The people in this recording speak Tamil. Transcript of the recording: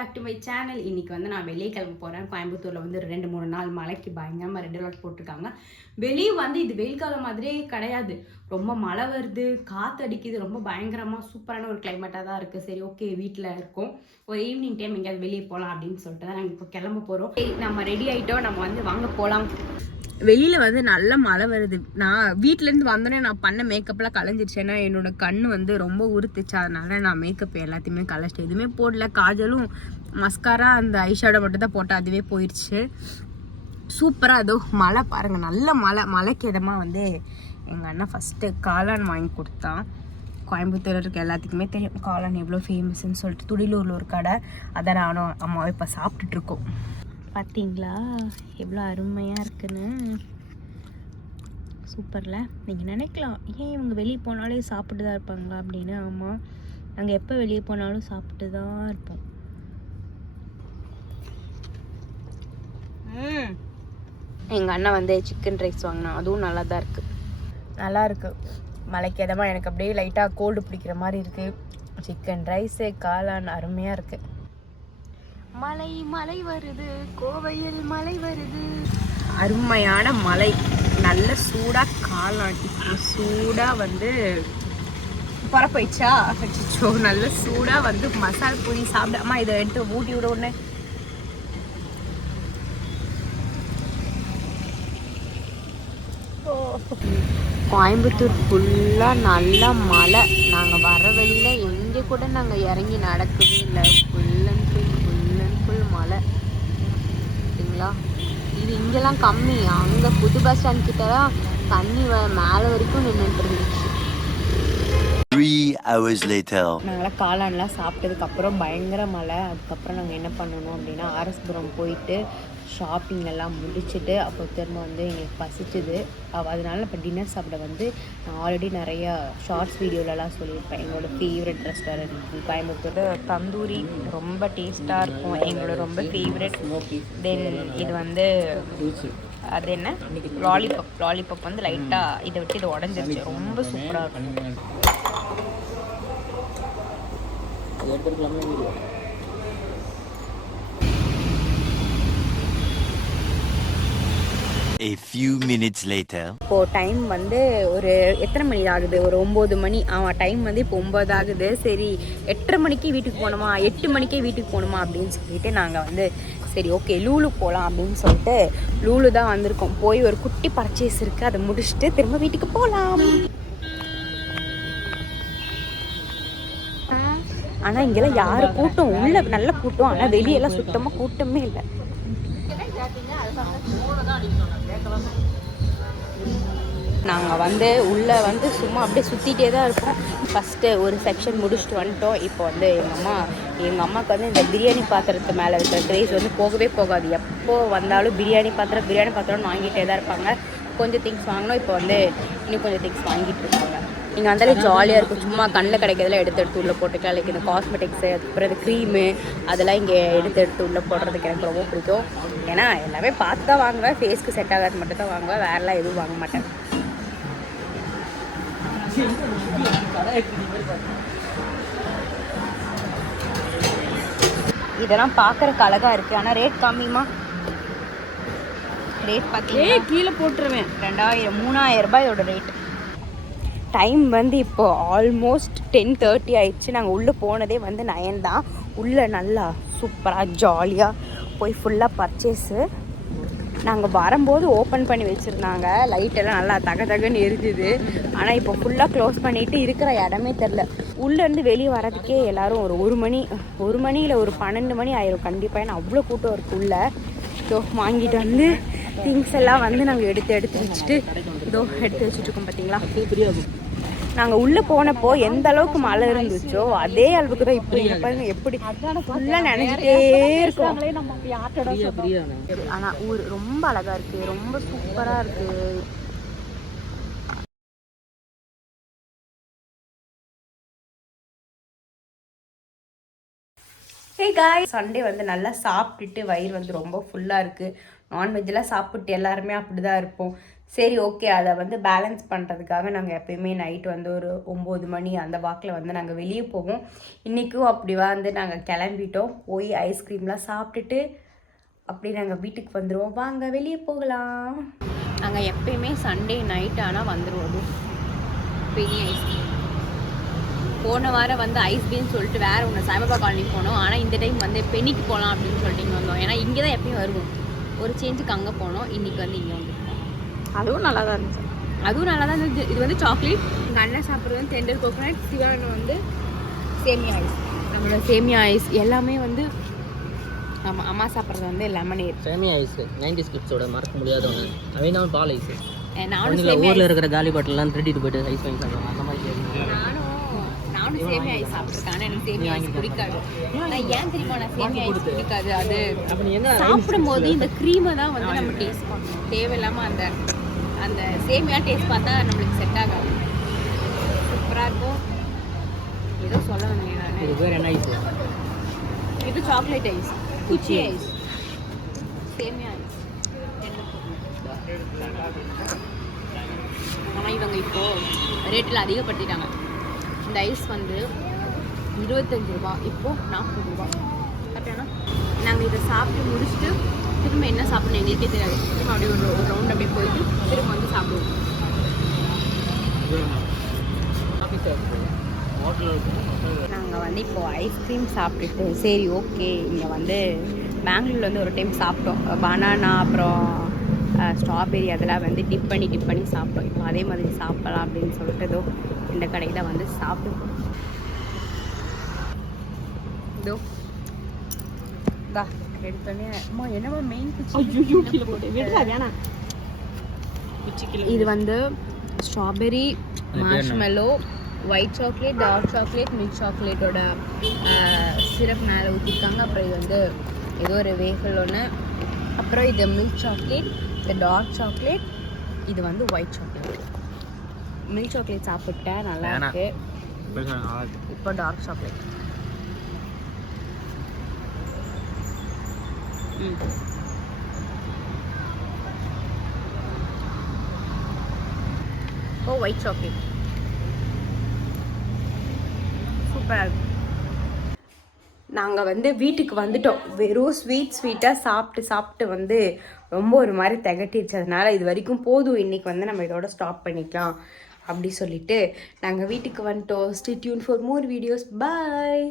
Back to my channel. இன்னைக்கு வந்து நான் வெளியே கிளம்ப போகிறேன். கோயம்புத்தூரில் வந்து 2-3 நாள் மழைக்கு பயங்கரமாக ரெட் அலர்ட் போட்டிருக்காங்க. வெளியே வந்து இது வெயில் காலம் மாதிரியே கிடையாது. ரொம்ப மழை வருது, காற்று அடிக்குது, ரொம்ப பயங்கரமாக சூப்பரான ஒரு கிளைமேட்டாக தான் இருக்குது. சரி ஓகே, வீட்டில் இருக்கோம், ஒரு ஈவினிங் டைம் எங்கேயாவது வெளியே போகலாம் அப்படின்னு சொல்லிட்டு தான் நாங்கள் இப்போ கிளம்ப போகிறோம். நம்ம ரெடி ஆகிட்டோம், நம்ம வந்து வாங்க போகலாம். வெளியில் வந்து நல்ல மழை வருது. நான் வீட்டிலேருந்து வந்தோடனே நான் பண்ண மேக்கப்லாம் கலைஞ்சிருச்சு. ஏன்னா என்னோட கண் வந்து ரொம்ப உறுத்துச்சு. அதனால நான் மேக்கப் எல்லாத்தையுமே கலைச்சிட்டேன். எதுவுமே போடல. காஜலும் மஸ்காரா அந்த ஐஷேடோ மட்டும் தான் போட்டேன். அதுவே போயிடுச்சு. சூப்பராக அதோ மழை பாருங்கள், நல்ல மழைக்கு இதமாக வந்து எங்கள் அண்ணன் ஃபஸ்ட்டு காளான் வாங்கி கொடுத்தான். கோயம்புத்தூர் இருக்க எல்லாத்துக்குமே தெரியும் காளான் எவ்வளோ ஃபேமஸ்ன்னு சொல்லிட்டு. துடிலூரில் ஒரு கடை, அதை நானும் அம்மாவும் இப்போ சாப்பிட்டுட்ருக்கோம். பார்த்தீங்களா எவ்வளோ அருமையாக இருக்குன்னு. சூப்பரில். நீங்கள் நினைக்கலாம், ஏன் இவங்க வெளியே போனாலே சாப்பிட்டு தான் இருப்பாங்களா அப்படின்னு. ஆமாம், நாங்கள் எப்போ வெளியே போனாலும் சாப்பிட்டு தான் இருப்போம். எங்கள் அண்ணன் வந்து சிக்கன் ரைஸ் வாங்கினா, அதுவும் நல்லா தான் இருக்குது. நல்லா இருக்குது. மழைக்கு எதமாக எனக்கு அப்படியே லைட்டாக கோல்டு பிடிக்கிற மாதிரி இருக்குது. சிக்கன் ரைஸு காளான் அருமையாக இருக்குது. மழை வருது, கோவையில் மழை வருது. அருமையான மழை, நல்ல சூடாக காளான். இப்போ சூடாக வந்து பரப்போயிடுச்சா வச்சுச்சோ, நல்ல சூடாக வந்து மசால் பூரி சாப்பிடாமா இதை எடுத்து ஊட்டி விட ஒன்று. கோயம்புத்தூர் ஃபுல்லாக நல்ல மழை. நாங்கள் வர வழியில் எங்கே கூட நாங்கள் இறங்கி நடக்கவே இல்லை. ஃபுல் அண்ட் ஃபுல் மழை. சரிங்களா, இது இங்கெல்லாம் கம்மி. அங்கே புது பஸ் ஸ்டாண்ட் கிட்ட தான் தண்ணி மேலே வரைக்கும் நின்றுட்டு இருந்துச்சு. 3 hours later. நாங்களாம் காளான்லாம் சாப்பிட்டதுக்கப்புறம் பயங்கர மழை. அதுக்கப்புறம் நாங்கள் என்ன பண்ணணும் அப்படின்னா, ஆர்எஸ்புரம் போயிட்டு ஷாப்பிங் எல்லாம் முடிச்சுட்டு அப்போ திரும்ப வந்து எங்களுக்கு பசிச்சுது. அதனால இப்போ டின்னர் சாப்பிட வந்து நான் ஆல்ரெடி நிறையா ஷார்ட்ஸ் வீடியோலலாம் சொல்லியிருப்பேன். எங்களோட ஃபேவரட் ரெஸ்டாரண்ட் கோயம்புத்தூர் தந்தூரி ரொம்ப டேஸ்ட்டாக இருக்கும். எங்களோட ரொம்ப ஃபேவரட். தென் இது வந்து அது என்ன லாலிபப் வந்து லைட்டாக இதை விட்டு இது உடஞ்சிருச்சு. ரொம்ப சூப்பராக இருக்கும். A few minutes later. இப்போ டைம் வந்து ஒரு எத்தனை மணி ஆகுது, ஒரு 9 மணி. டைம் வந்து இப்போ 9 ஆகுது. சரி 8:30 மணிக்கு வீட்டுக்கு போகணுமா, 8 மணிக்கே வீட்டுக்கு போகணுமா அப்படின்னு சொல்லிட்டு நாங்கள் வந்து சரி ஓகே லூலு போகலாம் அப்படின்னு சொல்லிட்டு லூலு தான் வந்திருக்கோம். போய் ஒரு குட்டி பர்ச்சேஸ் இருக்குது, அதை முடிச்சுட்டு திரும்ப வீட்டுக்கு போகலாம். ஆனால் இங்கெல்லாம் யாரு கூட்டம், உள்ள நல்ல கூட்டம், ஆனால் வெளியெல்லாம் சுத்தமாக கூட்டமே இல்லை. நாங்கள் வந்து உள்ளே வந்து சும்மா அப்படியே சுற்றிட்டே தான் இருப்போம். ஃபஸ்ட்டு ஒரு செக்ஷன் முடிச்சுட்டு வந்துட்டோம். இப்போ வந்து எங்கள் அம்மாவுக்கு வந்து இந்த பிரியாணி பாத்திரத்து மேலே இருக்கிற கிரேஸ் வந்து போகவே போகாது. எப்போ வந்தாலும் பிரியாணி பாத்திரம்னு வாங்கிட்டே தான் இருப்பாங்க. கொஞ்சம் திங்ஸ் வாங்கினோம், இப்போ வந்து இன்னும் கொஞ்சம் திங்ஸ் வாங்கிட்டு இருக்காங்க. நீங்கள் வந்தாலே ஜாலியாக இருக்கும். சும்மா கண்ணில் கிடைக்கிறதெல்லாம் எடுத்து உள்ளே போட்டுக்கலாம். லைக் இந்த காஸ்மெட்டிக்ஸு, அதுக்கப்புறம் இது க்ரீமு, அதெல்லாம் இங்கே எடுத்து உள்ளே போடுறதுக்கு எனக்கு ரொம்ப பிடிக்கும். ஏன்னா எல்லாமே பார்த்து தான் வாங்குவேன். ஃபேஸ்க்கு செட் ஆகாது மட்டும் தான் வாங்குவேன், வேறெல்லாம் எதுவும் வாங்க மாட்டேன். இதெல்லாம் பார்க்குறக்கு அழகாக இருக்குது, ஆனால் ரேட் கம்மிமா. ரேட் பார்த்தீங்கன்னா கீழே போட்டுருவேன். 2000-3000 ரூபாய் இதோட ரேட். டைம் வந்து இப்போது ஆல்மோஸ்ட் 10:30 ஆயிடுச்சு. நாங்கள் உள்ளே போனதே வந்து 9 தான். உள்ளே நல்லா சூப்பராக ஜாலியாக போய் ஃபுல்லாக பர்ச்சேஸு. நாங்கள் வரும்போது ஓப்பன் பண்ணி வச்சுருந்தாங்க, லைட்டெல்லாம் நல்லா தகன்னு எரிஞ்சுது. ஆனால் இப்போ ஃபுல்லாக க்ளோஸ் பண்ணிவிட்டு இருக்கிற இடமே தெரில. உள்ளேருந்து வெளியே வரதுக்கே எல்லோரும் ஒரு மணி இல்லை ஒரு 12 மணி ஆயிரும் கண்டிப்பாக. ஏன்னா அவ்வளோ கூட்டம் இருக்குது உள்ளே. ஸோ வாங்கிட்டு வந்து திங்ஸ் எல்லாம் வந்து நாங்கள் எடுத்து வச்சுட்டு இதோ எடுத்து வச்சுட்ருக்கோம். பார்த்தீங்களா, நாங்கள் உள்ளே போனப்போ எந்த அளவுக்கு மழை இருந்துச்சோ அதே அளவுக்கு தான் இப்படி இருப்பாங்க. எப்படி ஃபுல்லாக நினைச்சிட்டே இருக்கும். ஆனால் ஊர் ரொம்ப அழகாக இருக்குது, ரொம்ப சூப்பராக இருக்குது. ஹே காய், சண்டே வந்து நல்லா சாப்பிட்டுட்டு வயிறு வந்து ரொம்ப ஃபுல்லாக இருக்குது. நான்வெஜ்லாம் சாப்பிட்டு எல்லாருமே அப்படி தான் இருப்போம். சரி ஓகே, அதை வந்து பேலன்ஸ் பண்ணுறதுக்காக நாங்கள் எப்பயுமே நைட் வந்து ஒரு 9 மணி அந்த வாக்கில் வந்து நாங்கள் வெளியே போவோம். இன்றைக்கும் அப்படி வந்து நாங்கள் கிளம்பிட்டோம். போய் ஐஸ்கிரீம்லாம் சாப்பிட்டுட்டு அப்படி நாங்கள் வீட்டுக்கு வந்துடுவோம். வாங்க வெளியே போகலாம். நாங்கள் எப்பயுமே சண்டே நைட் ஆனால் வந்துடுவோம். பெரிய ஐஸ்கிரீம் போன வாரம் வந்து ஐஸ்கிரீம் சொல்லிட்டு வேறு ஒன்று சாய்பாபா காலனி போனோம். ஆனால் இந்த டைம் வந்து பெண்ணிக்கு போகலாம் அப்படின்னு சொல்லிட்டு இங்கே வந்தோம். ஏன்னா இங்கே தான் எப்பயும் வருவோம். ஒரு சேஞ்சுக்கு அங்கே போனோம். இன்றைக்கி வந்து இங்கே வந்துருக்கோம். அதுவும் நல்லா தான் இருந்துச்சு. இது வந்து சாக்லேட். எங்கள் அண்ணன் சாப்பிட்றது வந்து டெண்டர் கோகோனட். சிவானு வந்து சேமியா ஐஸ். நம்மளோட சேமியா ஐஸ் எல்லாமே வந்து ஆமாம், அம்மா சாப்பிட்றது வந்து லெமனேட். சேமியா ஐஸ் 90s கிட்ஸோட மறக்க முடியாத ஒன்று. அவன் பால் ஐஸ். நானும் ஊரில் இருக்கிற காலி பாட்டிலாம் திருட்டிட்டு போயிட்டு ஐஸ் வாங்கி சாப்பிடுவாங்க. அந்த மாதிரி நானும் சேமியா ஐஸ் சாப்பிட்ருக்கேன். ஆனால் எனக்கு சேமியா ஐஸ் பிடிக்காது. நான் ஏன் தெரியுமா நான் சேமியா ஐஸ் பிடிக்காது? அது சாப்பிடும்போது இந்த க்ரீமை தான் வந்து நம்ம டேஸ்ட் பண்ணணும். தேவையில்லாமல் அந்த அந்த சேமியா டேஸ்ட் பார்த்தா நம்மளுக்கு செட் ஆகாது. சூப்பராக இருக்கும். ஏதோ சொல்ல வந்தேன் நான். இது பேர் என்ன ஐஸ்? இது சாக்லேட் ஐஸ், குச்சி ஐஸ், சேமியா ஐஸ். ஆனால் இவங்க இப்போது ரேட்டில் அதிகப்படுத்திட்டாங்க. இந்த ஐஸ் வந்து 25 ரூபா, இப்போது 40 ரூபா. கரெக்டானா நாங்கள் இதை சாப்பிட்டு முடிச்சுட்டு திரும்ப என்ன சாப்பிடணும் எங்களுக்கே தெரியாது. திரும்ப அப்படியே ஒரு ரவுண்ட் அப்படியே போயிட்டு திரும்ப வந்து சாப்பிடுவோம். நாங்கள் வந்து இப்போது ஐஸ்கிரீம் சாப்பிட்டுட்டு சரி ஓகே, இங்கே வந்து பெங்களூரில் வந்து ஒரு டைம் சாப்பிட்டோம். பனானா அப்புறம் ஸ்ட்ராபெரி அதெல்லாம் வந்து டிப் பண்ணி சாப்பிட்டோம். இப்போ அதே மாதிரி சாப்பிடலாம் அப்படின்னு சொல்லிட்டு ஏதோ இந்த கடையில் வந்து சாப்பிடுவோம். இதோ தா எடுத்தோடனே அம்மா என்னவோ மெயின் இது வந்து strawberry, marshmallow, white chocolate, dark chocolate, milk சாக்லேட்டோட சிரப் மேலே ஊற்றிருக்காங்க. அப்புறம் இது வந்து ஏதோ ஒரு வேஃபல் ஒன்று. அப்புறம் இது மில்க் சாக்லேட், இது டார்க் சாக்லேட், இது வந்து ஒயிட் சாக்லேட். மில்க் சாக்லேட் சாப்பிட்டேன், நல்லா இருக்கு. இப்போ டார்க் சாக்லேட். ஓ ஒயிட் சாக்லேட் சூப்பராக இருக்கு. நாங்கள் வந்து வீட்டுக்கு வந்துட்டோம். வெறும் ஸ்வீட்டாக சாப்பிட்டு வந்து ரொம்ப ஒரு மாதிரி திகட்டிடுச்சு. அதனால் இது வரைக்கும் போதும், இன்றைக்கி வந்து நம்ம இதோட ஸ்டாப் பண்ணிக்கலாம் அப்படி சொல்லிட்டு நாங்கள் வீட்டுக்கு வந்துட்டோம். Stay tune for more videos. Bye.